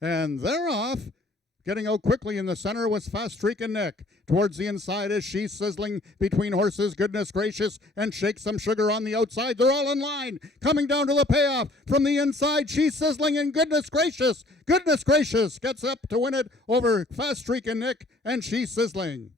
And they're off. Getting out quickly in the center was Fast Streaking Nick. Towards the inside is She's Sizzling between Horses, Goodness Gracious, and Shake Some Sugar on the outside. They're all in line. Coming down to the payoff from the inside, She's Sizzling and Goodness Gracious. Goodness Gracious gets up to win it over Fast Streaking Nick and She's Sizzling.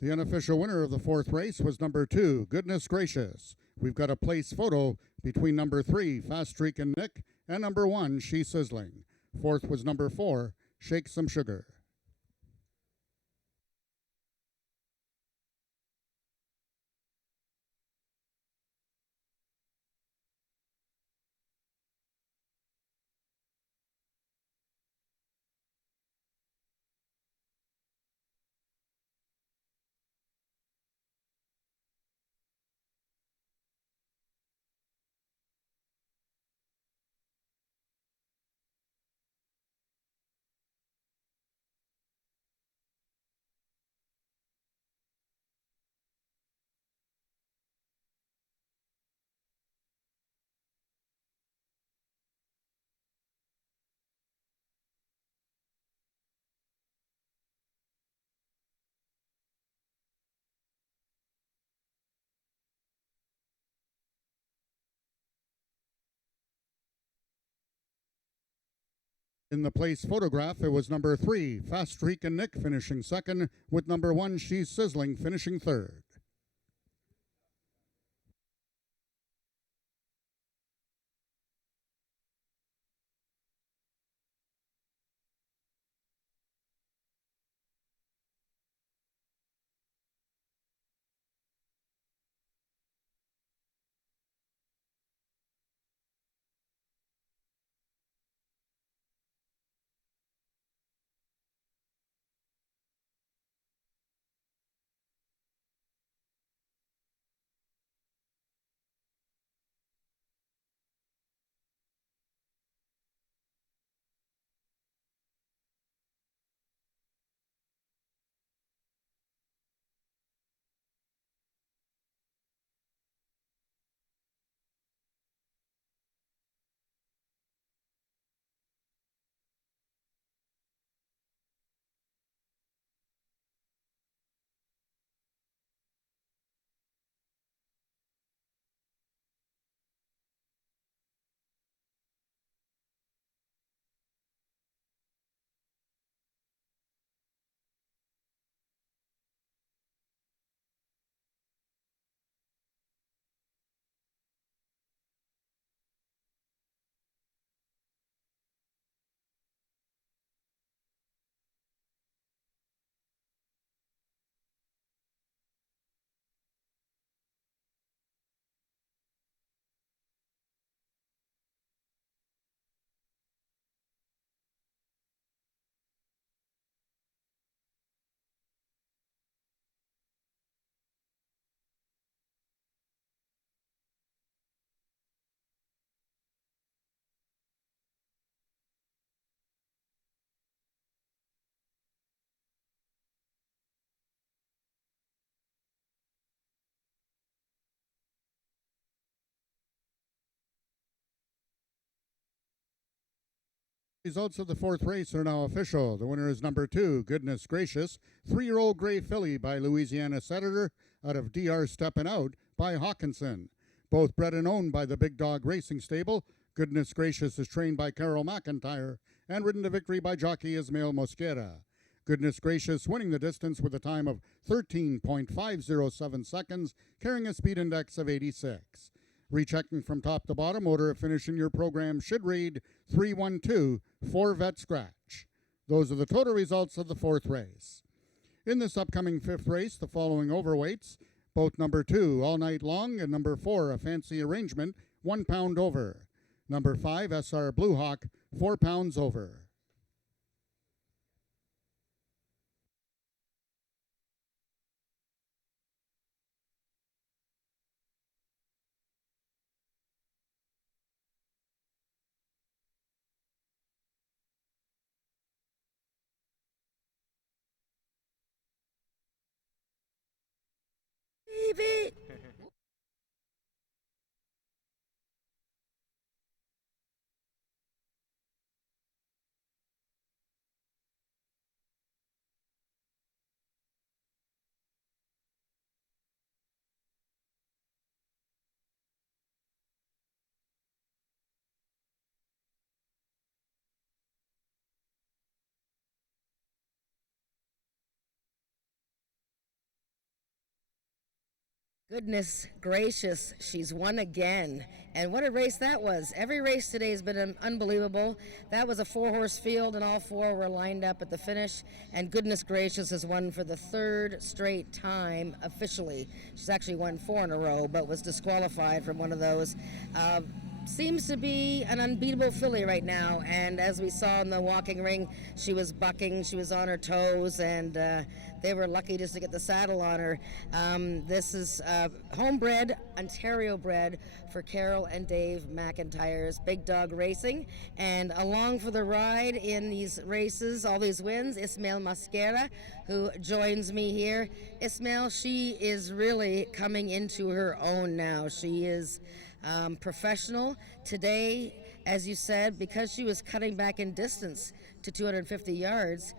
The unofficial winner of the fourth race was number 2, Goodness Gracious. We've got a place photo between number 3, Fast Streak and Nick, and number 1, She's Sizzling. Fourth was number 4, Shake Some Sugar. In the place photograph, it was number 3, Fast Streak and Nick finishing second, with number 1, She's Sizzling finishing third. Results of the fourth race are now official. The winner is number 2, Goodness Gracious, 3-year-old Gray Filly by Louisiana Senator out of DR Steppin' Out by Hawkinson. Both bred and owned by the Big Dog Racing Stable, Goodness Gracious is trained by Carol McIntyre and ridden to victory by jockey Ismael Mosquera. Goodness Gracious winning the distance with a time of 13.507 seconds, carrying a speed index of 86. Rechecking from top to bottom, order of finish in your program should read 312 for Vet Scratch. Those are the total results of the fourth race. In this upcoming fifth race, the following overweights, both number 2, All Night Long, and number 4, A Fancy Arrangement, 1 pound over. Number 5, SR Blue Hawk, 4 pounds over. Evie! Goodness gracious, she's won again. And what a race that was. Every race today has been unbelievable. That was a 4-horse field, and all 4 were lined up at the finish. And goodness gracious has won for the 3rd straight time officially. She's actually won 4 in a row, but was disqualified from one of those. Seems to be an unbeatable filly right now, and as we saw in the walking ring, she was bucking, she was on her toes, and they were lucky just to get the saddle on her. This is homebred, Ontario bred for Carol and Dave McIntyre's Big Dog Racing, and along for the ride in these races, all these wins, Ismael Mosquera, who joins me here. Ismael, she is really coming into her own now. She is professional. Today, as you said, because she was cutting back in distance to 250 yards,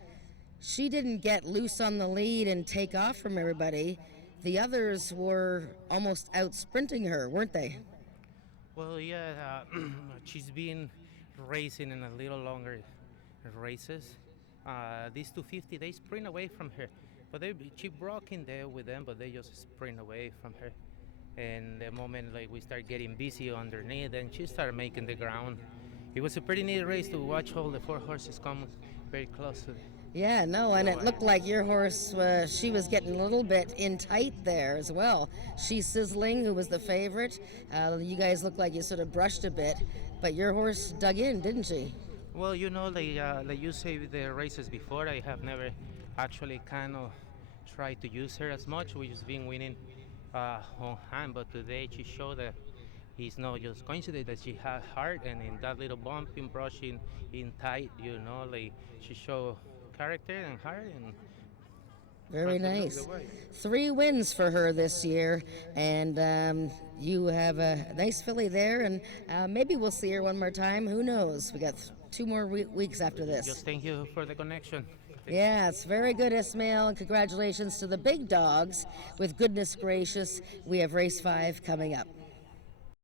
she didn't get loose on the lead and take off from everybody. The others were almost out sprinting her, weren't they? Well, yeah, she's been racing in a little longer races. These 250, they sprint away from her, but she broke in there with them, but they just sprint away from her. And the moment like we start getting busy underneath, and she started making the ground. It was a pretty neat race to watch all the 4 horses come very close. Yeah, no, and it looked like your horse, she was getting a little bit in tight there as well. She's Sizzling, who was the favorite. You guys looked like you sort of brushed a bit, but your horse dug in, didn't she? Well, you know, like you say with the races before, I have never actually kind of tried to use her as much. We've just been winning on hand, but today she showed that it's not just coincidence that she had heart, and in that little bumping, brushing in tight, you know, like she showed character and heart, and very nice. 3 wins for her this year, and you have a nice filly there, and maybe we'll see her one more time. Who knows? We got 2 more weeks after this. Just thank you for the connection. Yeah, it's very good, Ismael, and congratulations to the big dogs with Goodness Gracious. We have race 5 coming up.